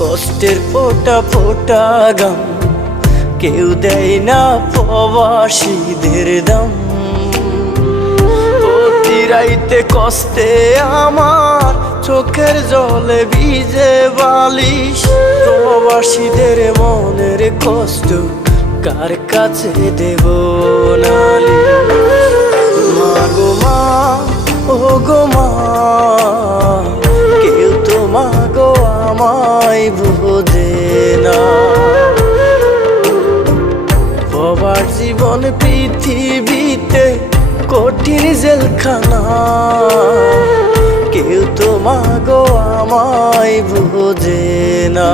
কষ্টের ফোঁটা ফোঁটা গাম কেউ দেয় না প্রবাসীদের দাম। প্রতি রাইতে কষ্টে আমার চোখের জলে ভিজে বালিশ। প্রবাসীদের মনের কষ্ট কার কাছে দেব নালিশ? মা গো মা, ও গো মা, কেউ তো মা গো আমায় বোঝে না। বাবার জীবন পৃথিবীতে কঠিন জেলখানা, কেউ তো মা গো আমায় বোঝে না।